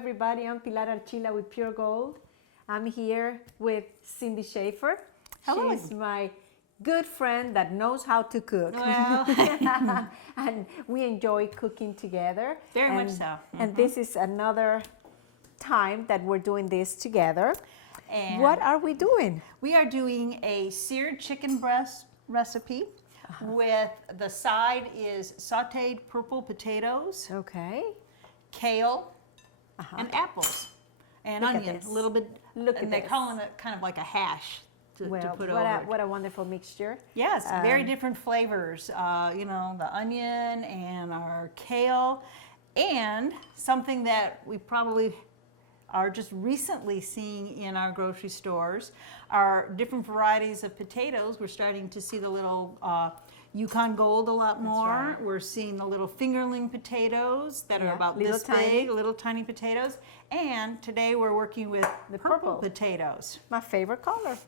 everybody. I'm Pilar Archila with Pure Gold. I'm here with Cindy Schafer. Hello. She's my good friend that knows how to cook. Well, And we enjoy cooking together. Very much so. And this is another time that we're doing this together. And What are we doing? we are doing a seared chicken breast recipe with the side is sauteed purple potatoes, Okay. kale, and apples, and Look at onion. this. A little bit. Look at and they're this. calling it kind of like a hash to Well, put what over. what a wonderful mixture. Yes, very different flavors. The onion and our kale, and something that we probably are just recently seeing in our grocery stores are different varieties of potatoes. We're starting to see the little Yukon Gold a lot more. right. We're seeing the little fingerling potatoes that are Yeah, about little this tiny. big, little tiny potatoes. And today we're working with the purple purple. potatoes. My favorite color.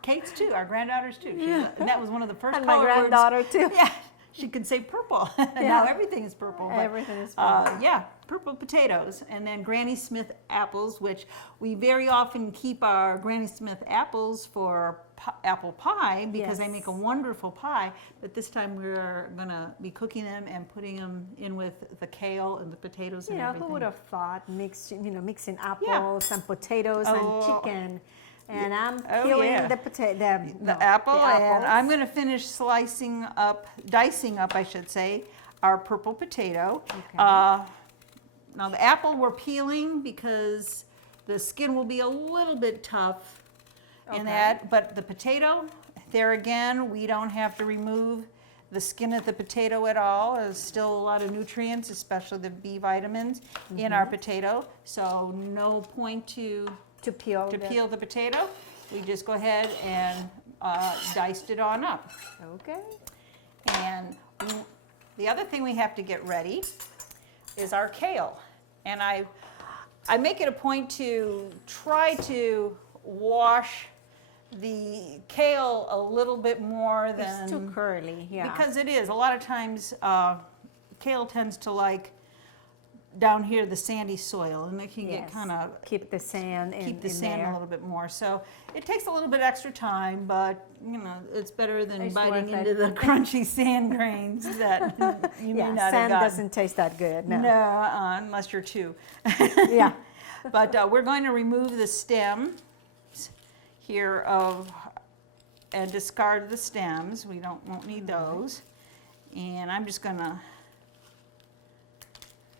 Kate's too, our granddaughter's too. And that was one of the first And my color words. granddaughter too. Yeah, she could say purple. Now everything is purple. but, Everything is purple. yeah, purple potatoes. And then Granny Smith apples, which we very often keep our Granny Smith apples for apple pie because they Yes. make a wonderful pie. But this time we're going to be cooking them and putting them in with the kale and the potatoes and everything. Who would have thought mixing apples and potatoes and chicken. And I'm peeling yeah. the potato. The apple, and apples. I'm going to finish dicing up, I should say, our purple potato. Okay. Now the apple we're peeling because the skin will be a little bit tough in Okay. that, but the potato, there again, we don't have to remove the skin of the potato at all. There's still a lot of nutrients, especially the B vitamins in our potato, so no point to peel. peel the potato. We just go ahead and diced it on up. Okay. And the other thing we have to get ready is our kale. And I make it a point to try to wash the kale a little bit more than... It's too curly, yeah. Because it is. A lot of times kale tends to like down here the sandy soil, and it can get kind of keep the sand in sand there. a little bit more. So it takes a little bit extra time, but it's better than It's biting worth into it. the crunchy sand grains that you may not have Sand gotten. doesn't taste that good. No. No, unless you're two. Yeah. But we're going to remove the stems here and discard the stems. We won't need those. And I'm just going to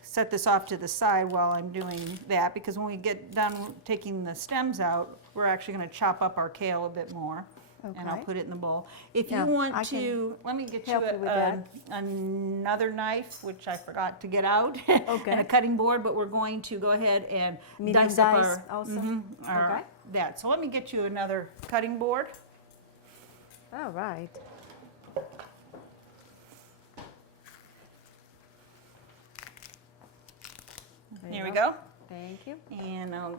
set this off to the side while I'm doing that, because when we get done taking the stems out, we're actually going to chop up our kale a bit more. And I'll Okay. put it in the bowl. If Yeah, you want I to, let me get you help you with that. another knife, which I forgot to get out, Okay. and a cutting board, but we're going to go ahead and Medium dice up dice also? Okay. that. So let me get you another cutting board. All right. There you Here we go. Thank you. And I'll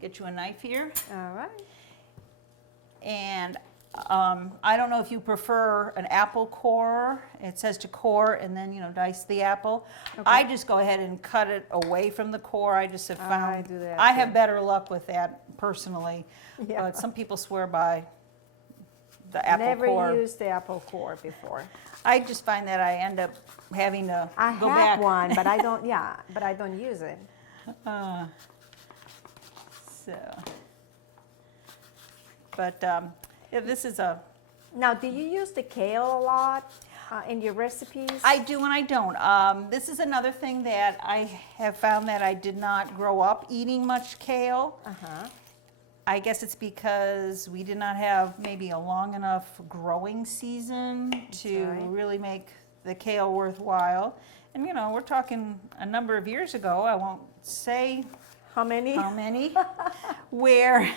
get you a knife here. All right. And I don't know if you prefer an apple core. It says to core and then, dice the apple. I just go ahead and cut it away from the core. I just have found do that I have too. better luck with that personally. Yeah. But some people swear by the apple Never core. used the apple core before. I just find that I end up having to I go have back. one, but I don't. Yeah, but I don't use it. But yeah, this is a... Now, do you use the kale a lot in your recipes? I do and I don't. This is another thing that I have found that I did not grow up eating much kale. I guess it's because we did not have maybe a long enough growing season to right. really make the kale worthwhile. And we're talking a number of years ago, I won't say How many? where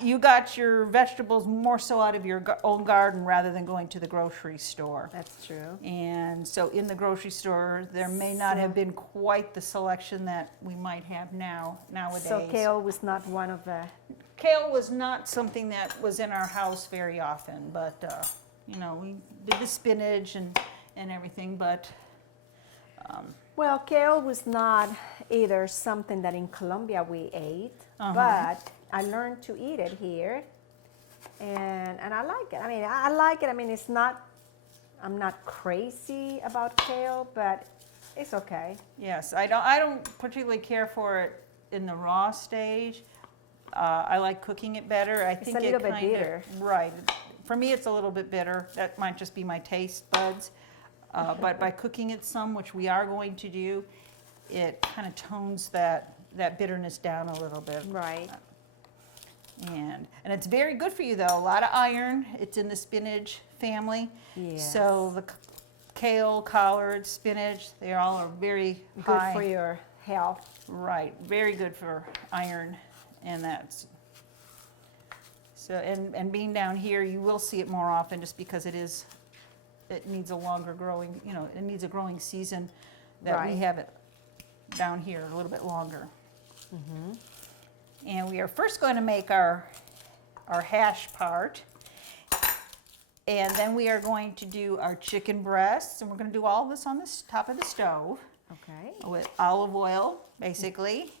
you got your vegetables more so out of your own garden rather than going to the grocery store. That's true. And so in the grocery store, there may not have been quite the selection that we might have nowadays. So kale was not one of the. Kale was not something that was in our house very often, but we did the spinach and everything, but Well, kale was not either something that in Colombia we ate, but I learned to eat it here, and I like it. I mean, I like it. I mean, it's not, I'm not crazy about kale, but it's okay. Yes, I don't particularly care for it in the raw stage. I like cooking it better. I think a little it bit kind of bitter. right. For me, it's a little bit bitter. That might just be my taste buds. But by cooking it some, which we are going to do, it kind of tones that bitterness down a little bit. Right. And it's very good for you though. A lot of iron. It's in the spinach family. Yes. So the kale, collard, spinach, they all are very high. Good for your health. Right. Very good for iron, and that's so. And being down here, you will see it more often, just because it needs a longer growing. You know, it needs a growing season. That we Right. have it down here a little bit longer. And we are first going to make our hash part. And then we are going to do our chicken breasts. And we're going to do all this on the top of the stove Okay. with olive oil, basically.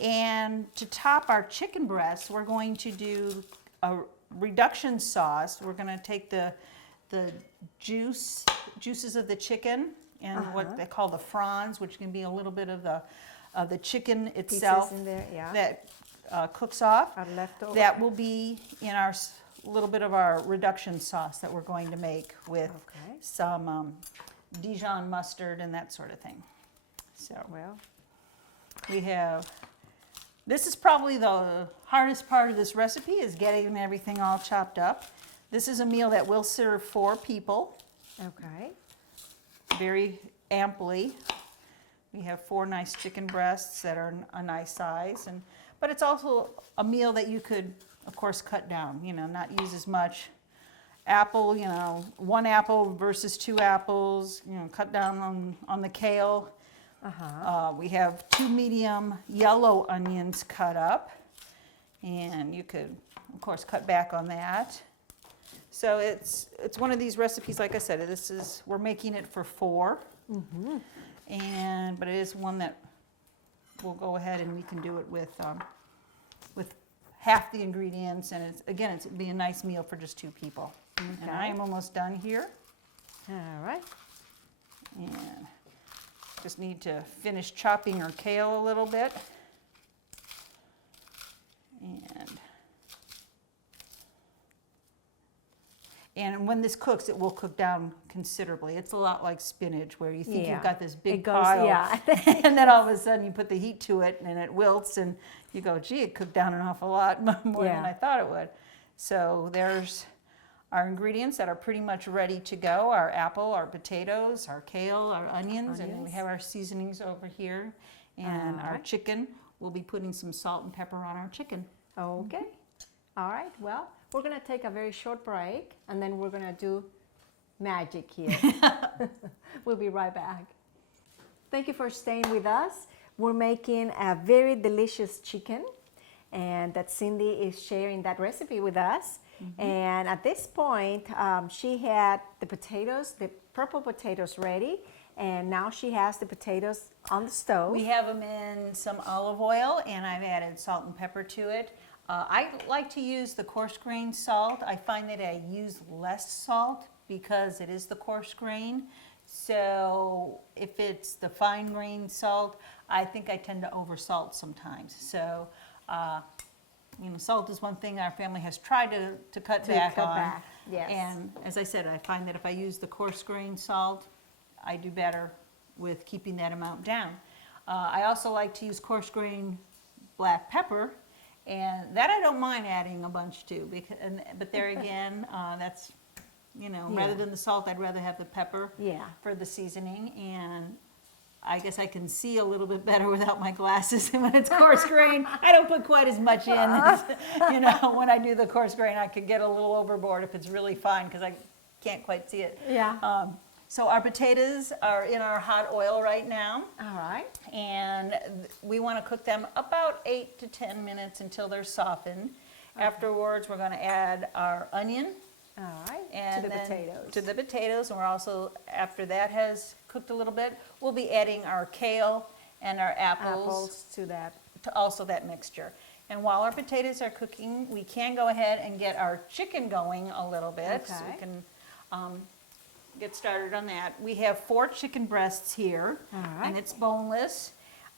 And to top our chicken breasts, we're going to do a reduction sauce. We're going to take the juices of the chicken and what they call the fronds, which can be a little bit of the chicken itself in there, yeah. that cooks off. Our leftover. That will be in our little bit of our reduction sauce that we're going to make with some Dijon mustard and that sort of thing. So Well, we have, this is probably the hardest part of this recipe, is getting everything all chopped up. This is a meal that will serve 4 people okay. very amply. We have 4 nice chicken breasts that are a nice size, but it's also a meal that you could, of course, cut down, not use as much. Apple, 1 apple versus 2 apples, cut down on the kale. We have 2 medium yellow onions cut up, and you could, of course, cut back on that. So it's one of these recipes, like I said, we're making it for 4. But it is one that we'll go ahead and we can do it with half the ingredients, and it'd be a nice meal for just 2 people. And I am almost done here. All right. And just need to finish chopping our kale a little bit. And when this cooks, it will cook down considerably. It's a lot like spinach, where you think you've got this big pile, and then all of a sudden you put the heat to it, and it wilts, and you go, gee, it cooked down an awful lot more than I thought it would. So there's our ingredients that are pretty much ready to go: our apple, our potatoes, our kale, our onions. And we have our seasonings over here. And our chicken, we'll be putting some salt and pepper on our chicken. Okay. All right. Well, we're going to take a very short break, and then we're going to do magic here. We'll be right back. Thank you for staying with us. We're making a very delicious chicken, and that Cindy is sharing that recipe with us. And at this point, she had the potatoes, the purple potatoes ready, and now she has the potatoes on the stove. We have them in some olive oil, and I've added salt and pepper to it. I like to use the coarse grain salt. I find that I use less salt because it is the coarse grain. So if it's the fine grain salt, I think I tend to over salt sometimes. So, salt is one thing our family has tried to cut back on. Yes. And as I said, I find that if I use the coarse grain salt, I do better with keeping that amount down. I also like to use coarse grain black pepper. And that I don't mind adding a bunch to, but there again, that's, rather than the salt, I'd rather have the pepper for the seasoning. And I guess I can see a little bit better without my glasses. And when it's coarse grain, I don't put quite as much in. As, when I do the coarse grain, I could get a little overboard if it's really fine, because I can't quite see it. Yeah. So our potatoes are in our hot oil right now. All right. And we want to cook them about 8 to 10 minutes until they're softened. Afterwards, we're going to add our onion. All right. And to the then potatoes. To the potatoes. And we're also, after that has cooked a little bit, we'll be adding our kale and our apples to that. to also that mixture. And while our potatoes are cooking, we can go ahead and get our chicken going a little bit. So we Okay. can get started on that. We have 4 chicken breasts here, All right. and it's boneless.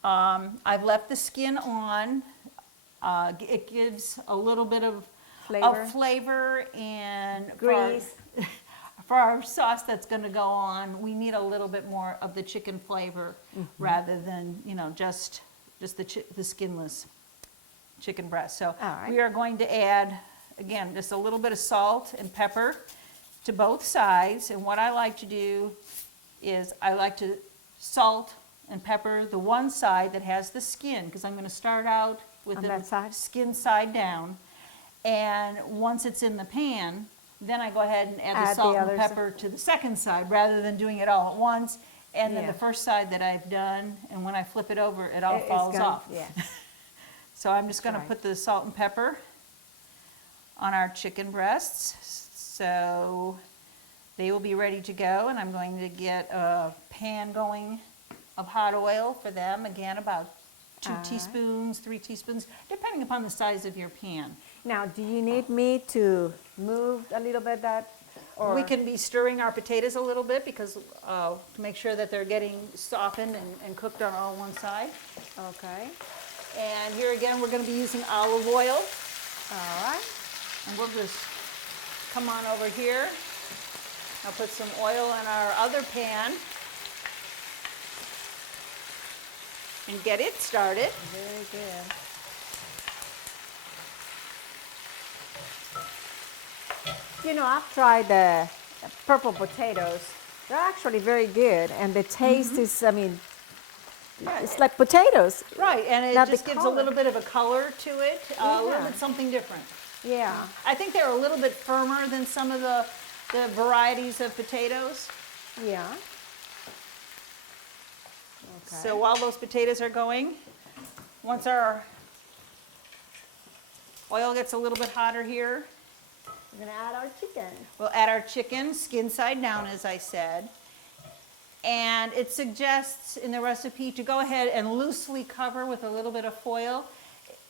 I've left the skin on. It gives a little bit of flavor and Grease. For our sauce that's going to go on, we need a little bit more of the chicken flavor rather than, just the skinless chicken breast. So All right. we are going to add, again, just a little bit of salt and pepper to both sides. And what I like to do is I like to salt and pepper the one side that has the skin, because I'm going to start out with On the that side? skin side down. And once it's in the pan, then I go ahead and add the Add salt the and other pepper to the second side, rather than doing it all at once. And then Yeah. the first side that I've done, and when I flip it over, it all It's falls gonna- off. Yeah. So I'm just going to Right. put the salt and pepper on our chicken breasts. So they will be ready to go, and I'm going to get a pan going of hot oil for them. Again, about 2 All right. teaspoons, 3 teaspoons, depending upon the size of your pan. Now, do you need me to move a little bit that, or? We can be stirring our potatoes a little bit because to make sure that they're getting softened and cooked on all one side. Okay. And here again, we're going to be using olive oil. All right. And we'll just come on over here. I'll put some oil in our other pan and get it started. Very good. I've tried the purple potatoes. They're actually very good, and the taste is, it's like potatoes. Right, and it Now the just gives a color. little bit of a color to it, a little Yeah. bit something different. Yeah. I think they're a little bit firmer than some of the varieties of potatoes. Yeah. Okay. So while those potatoes are going, once our oil gets a little bit hotter here, we're gonna add our chicken. we'll add our chicken, skin side down, as I said. And it suggests in the recipe to go ahead and loosely cover with a little bit of foil.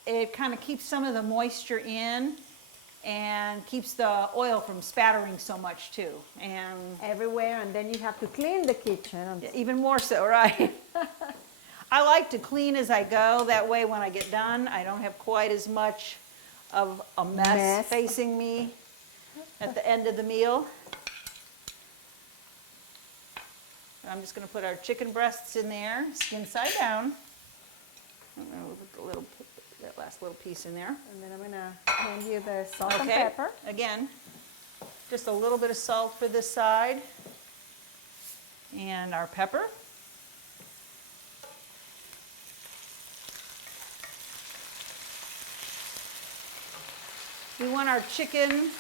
It kind of keeps some of the moisture in and keeps the oil from spattering so much too. And Everywhere, and then you have to clean the kitchen. even more so, right? I like to clean as I go. That way when I get done, I don't have quite as much of a mess facing me at the end of the meal. I'm just going to put our chicken breasts in there, skin side down. And then we'll put that last little piece in there. And then I'm gonna hand you the salt and Okay, pepper. again, just a little bit of salt for this side. And our pepper. We want our chicken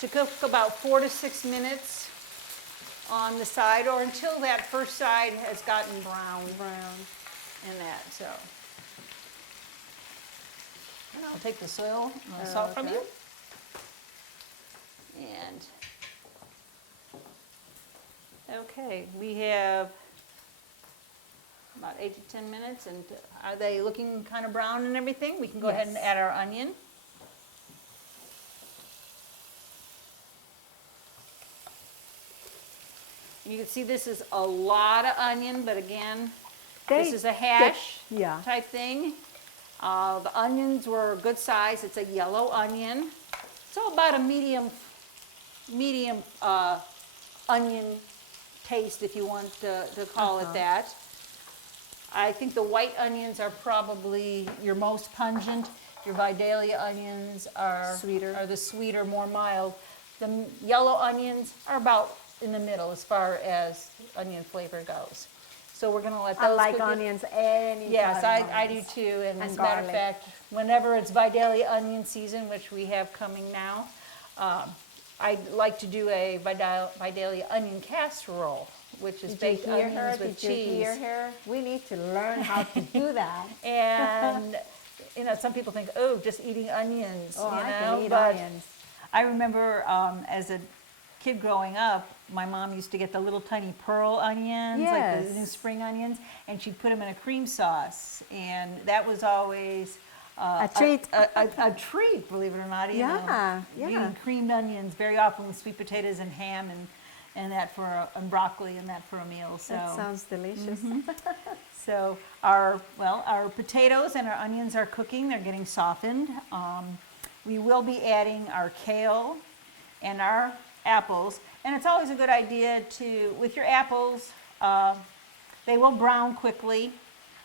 to cook about 4 to 6 minutes on the side, or until that first side has gotten brown in that. So and I'll take the salt from you. And okay, we have about 8 to 10 minutes, and are they looking kind of brown and everything? We can go ahead and Yes. add our onion. You can see this is a lot of onion, but again, this is a hash type thing. The onions were a good size. It's a yellow onion. So about a medium onion taste, if you want to call it that. I think the white onions are probably your most pungent. Your Vidalia onions are the sweeter, more mild. The yellow onions are about in the middle as far as onion flavor goes. So we're going to let those I like cook it. onions any Yes, kind of I do onions. too. And as a And matter of garlic. fact, whenever it's Vidalia onion season, which we have coming now, I like to do a Vidalia onion casserole, which is baked onions with cheese. Did you hear her? We need to learn how to do that. And some people think, oh, just eating onions. Oh, you I know, can eat but onions. I remember as a kid growing up, my mom used to get the little tiny pearl onions, like the Yes. new spring onions, and she'd put them in a cream sauce, and that was always A treat. a treat, believe it or not. Yeah, yeah. Eating creamed onions very often with sweet potatoes and ham and that and broccoli and that for a meal. So That sounds delicious. so our potatoes and our onions are cooking. They're getting softened. We will be adding our kale and our apples. And it's always a good idea with your apples, they will brown quickly.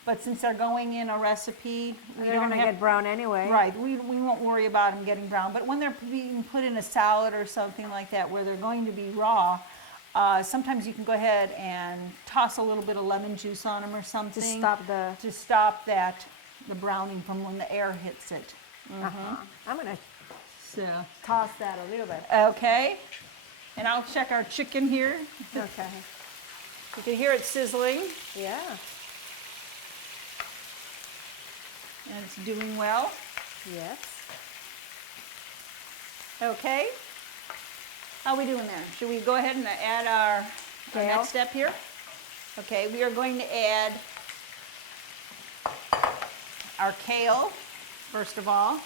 But since they're going in a recipe, They're going to get brown anyway. Right, we won't worry about them getting brown. But when they're being put in a salad or something like that where they're going to be raw, sometimes you can go ahead and toss a little bit of lemon juice on them or something. To stop the browning from when the air hits it. I'm going to So, toss that a little bit. okay, and I'll check our chicken here. Okay. You can hear it sizzling, Yeah. and it's doing well. Yes. Okay. How are we doing there? Should we go ahead and add our Kale. next step here? Okay, we are going to add our kale, first of all.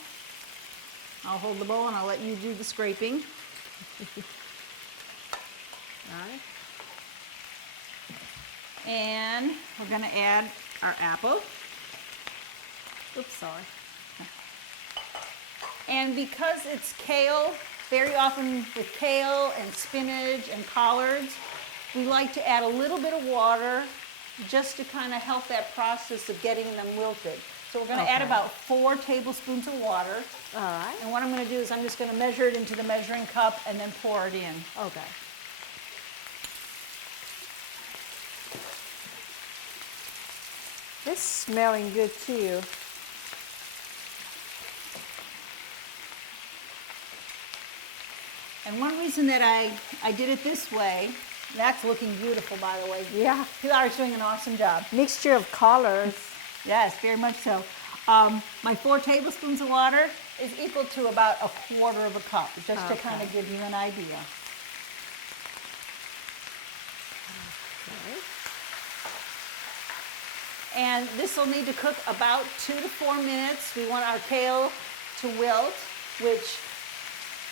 I'll hold the bowl and I'll let you do the scraping. All right. And we're going to add our apple. Oops, sorry. And because it's kale, very often with kale and spinach and collards, we like to add a little bit of water just to kind of help that process of getting them wilted. So we're going to add Okay. about 4 tablespoons of water. All right. And what I'm going to do is I'm just going to measure it into the measuring cup and then pour it in. Okay. This is smelling good too. And one reason that I did it this way, that's looking beautiful, by the way. Yeah. Pilar's doing an awesome job. Mixture of colors. Yes, very much so. My 4 tablespoons of water is equal to about a quarter of a cup, just to kind of Okay. give you an idea. Okay. And this will need to cook about 2 to 4 minutes. We want our kale to wilt, which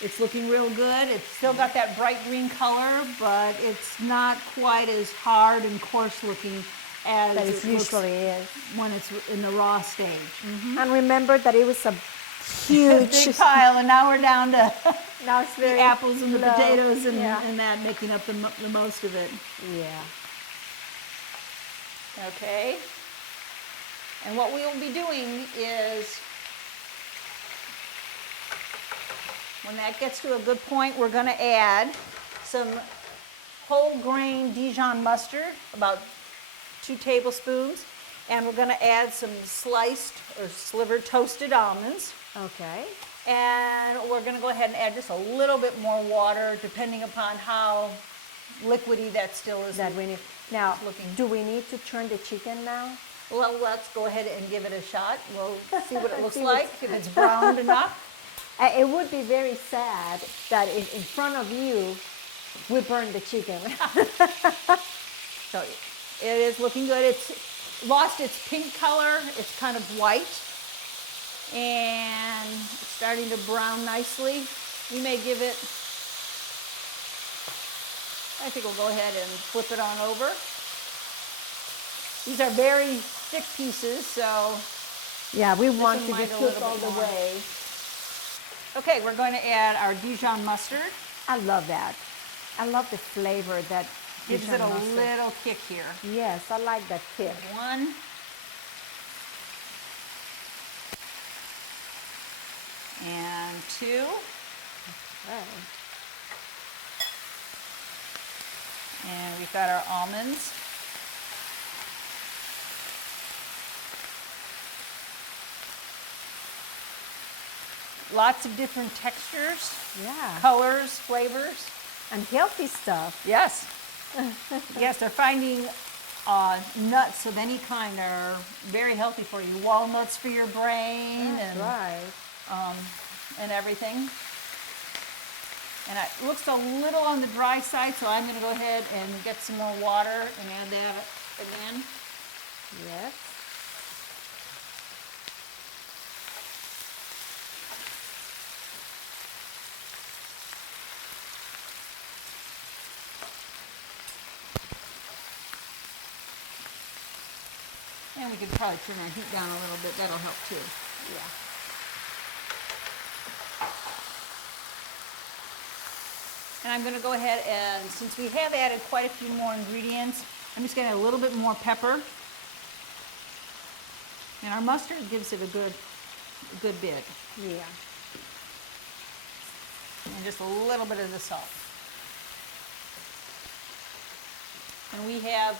it's looking real good. It's still got that bright green color, but it's not quite as hard and coarse looking as That it it looks usually is. when it's in the raw stage. And remember that it was a huge Big pile, and now we're down to Now it's the very apples and the low. potatoes and, Yeah. and that making up the most of it. Yeah. Okay. And what we will be doing is, when that gets to a good point, we're going to add some whole grain Dijon mustard, about 2 tablespoons, and we're going to add some sliced or slivered toasted almonds. Okay. And we're going to go ahead and add just a little bit more water, depending upon how liquidy that still is. That we need. Now, looking. do we need to turn the chicken now? Well, let's go ahead and give it a shot. We'll see what it looks See like, if it's browned enough. It would be very sad that in front of you, we burn the chicken. So it is looking good. It's lost its pink color. It's kind of white. And it's starting to brown nicely. We may give it, I think we'll go ahead and flip it on over. These are very thick pieces, so Yeah, we want one to be might a cooked little all bit the more. way. okay, we're going to add our Dijon mustard. I love that. I love the flavor that Gives Dijon it a mustard. little kick here. Yes, I like that kick. 1. And 2. Right. And we've got our almonds. Lots of different textures, Yeah. colors, flavors. And healthy stuff. Yes. Yes, they're finding nuts of any kind are very healthy for you. Walnuts for your brain That's and right. and everything. And it looks a little on the dry side, so I'm gonna go ahead and get some more water and add that again. Yes. And we could probably turn our heat down a little bit, that'll help too. Yeah. And I'm gonna go ahead and, since we have added quite a few more ingredients, I'm just gonna add a little bit more pepper. And our mustard gives it a good bit. Yeah. And just a little bit of the salt. And we have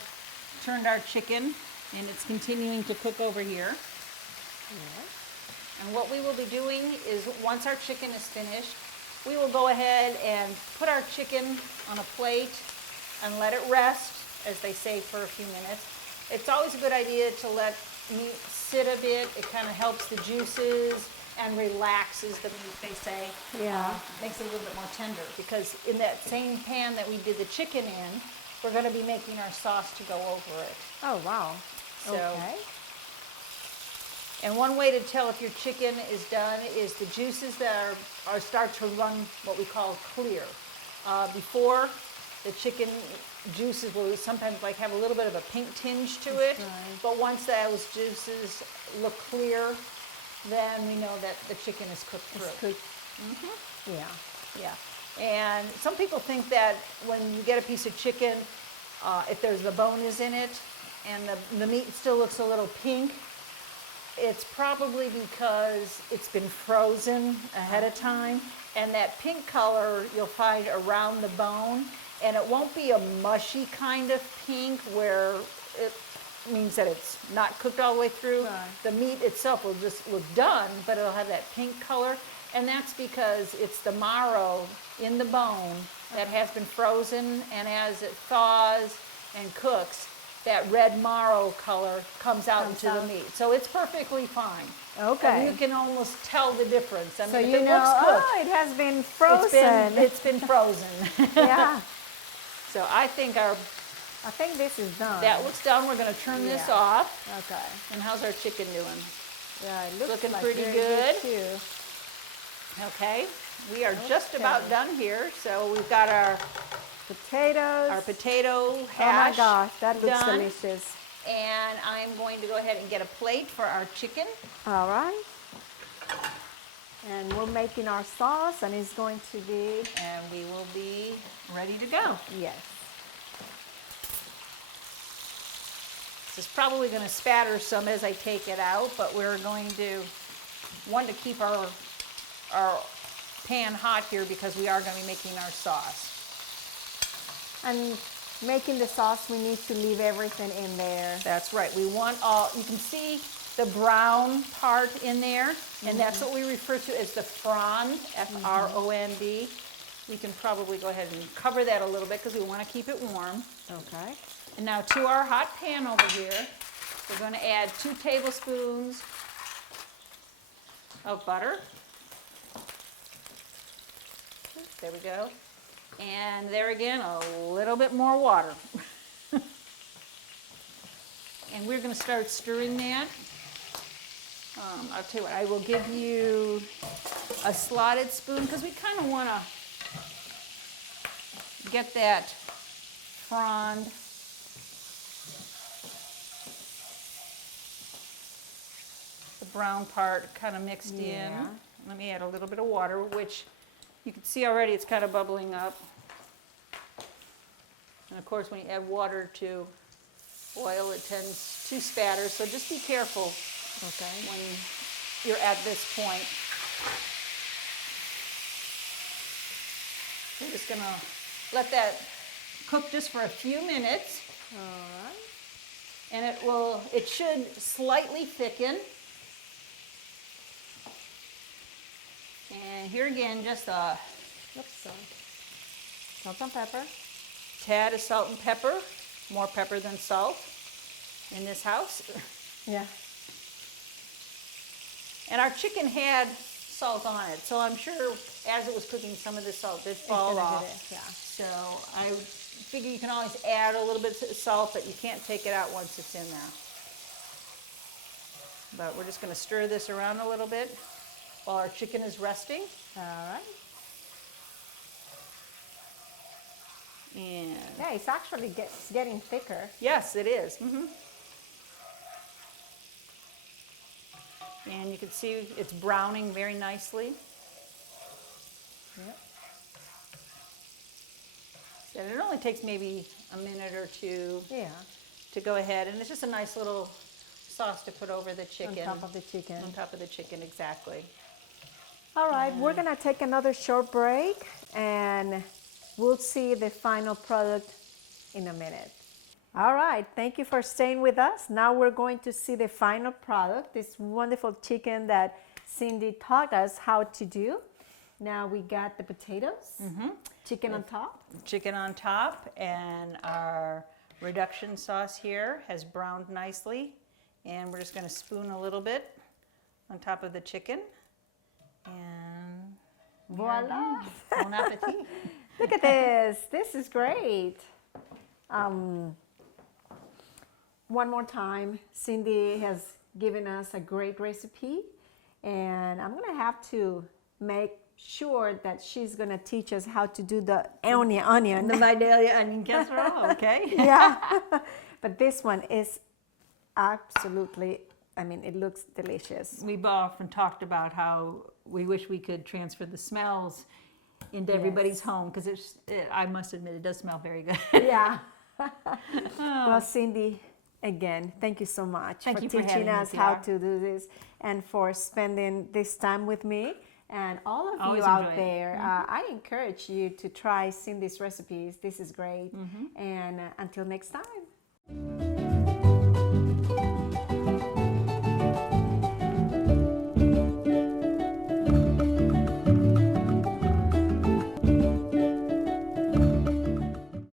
turned our chicken, and it's continuing to cook over here. Yes. And what we will be doing is, once our chicken is finished, we will go ahead and put our chicken on a plate and let it rest, as they say, for a few minutes. It's always a good idea to let meat sit a bit. It kind of helps the juices and relaxes the meat, they say. Yeah. Makes it a little bit more tender, because in that same pan that we did the chicken in, we're going to be making our sauce to go over it. Oh, wow. So, Okay. and one way to tell if your chicken is done is the juices that are start to run what we call clear. Before, the chicken juices will sometimes like have a little bit of a pink tinge to it, right. but once those juices look clear, then we know that the chicken is cooked through. It's cooked. Yeah. Yeah, and some people think that when you get a piece of chicken, if there's the bone is in it and the meat still looks a little pink, it's probably because it's been frozen ahead of time, and that pink color you'll find around the bone, and it won't be a mushy kind of pink where it means that it's not cooked all the way through. Right. The meat itself will just look done, but it'll have that pink color, and that's because it's the marrow in the bone that has been frozen, and as it thaws and cooks, that red marrow color comes out Comes into out. the meat. So it's perfectly fine. Okay. And you can almost tell the difference. I mean, So if you it know, looks cooked, oh, it has been frozen. it's been frozen. Yeah. So I think our I think this is done. that looks done. We're going to turn this Yeah. off. Okay. And how's our chicken doing? Yeah, it looks Looking like pretty very good. too. Okay. We are just Okay. about done here. So we've got our Potatoes. potato Oh my hash gosh, that looks done. delicious. And I'm going to go ahead and get a plate for our chicken. All right. And we're making our sauce, and it's going to be, And we will be ready to go. yes. This is probably going to spatter some as I take it out, but we're going to want to keep our pan hot here because we are going to be making our sauce. And making the sauce, we need to leave everything in there. That's right. We want all, you can see the brown part in there, and that's what we refer to as the frond, F-R-O-N-D. We can probably go ahead and cover that a little bit because we want to keep it warm. Okay. And now to our hot pan over here, we're going to add 2 tablespoons of butter. There we go. And there again, a little bit more water. And we're going to start stirring that. I'll tell you what, I will give you a slotted spoon because we kind of want to get that frond the brown part kind of mixed in. Yeah. Let me add a little bit of water, which you can see already it's kind of bubbling up. And of course, when you add water to oil, it tends to spatter, so just be careful Okay. when you're at this point. We're just going to let that cook just for a few minutes, All right. and it should slightly thicken. And here again, just a Oops, sorry. Salt and pepper. tad of salt and pepper, more pepper than salt in this house. Yeah. And our chicken had salt on it. So I'm sure as it was cooking, some of the salt did fall gonna off. get it, yeah. So I figure you can always add a little bit of salt, but you can't take it out once it's in there. But we're just going to stir this around a little bit while our chicken is resting. All right. And Yeah, it's actually getting thicker. yes, it is. And you can see it's browning very nicely. Yep. And it only takes maybe a minute or two Yeah. to go ahead. And it's just a nice little sauce to put over the chicken. On top of the chicken. On top of the chicken, exactly. All right, we're gonna take another short break and we'll see the final product in a minute. All right, thank you for staying with us. Now we're going to see the final product, this wonderful chicken that Cindy taught us how to do. Now we got the potatoes, chicken on top. Chicken on top, and our reduction sauce here has browned nicely. And we're just going to spoon a little bit on top of the chicken. And Voila! bon appetit. Look at this. This is great. One more time, Cindy has given us a great recipe, and I'm gonna have to make sure that she's gonna teach us how to do the onion. The Vidalia onion casserole, okay? Yeah, but this one is absolutely, I mean, it looks delicious. We've often talked about how we wish we could transfer the smells into everybody's home, because I must admit, it does smell very good. Yeah. Well, Cindy, again, thank you so much Thank for you for teaching having me, us how Pilar. to do this and for spending this time with me. And all of Always you out enjoy it. there, I encourage you to try Cindy's recipes. This is great. And until next time.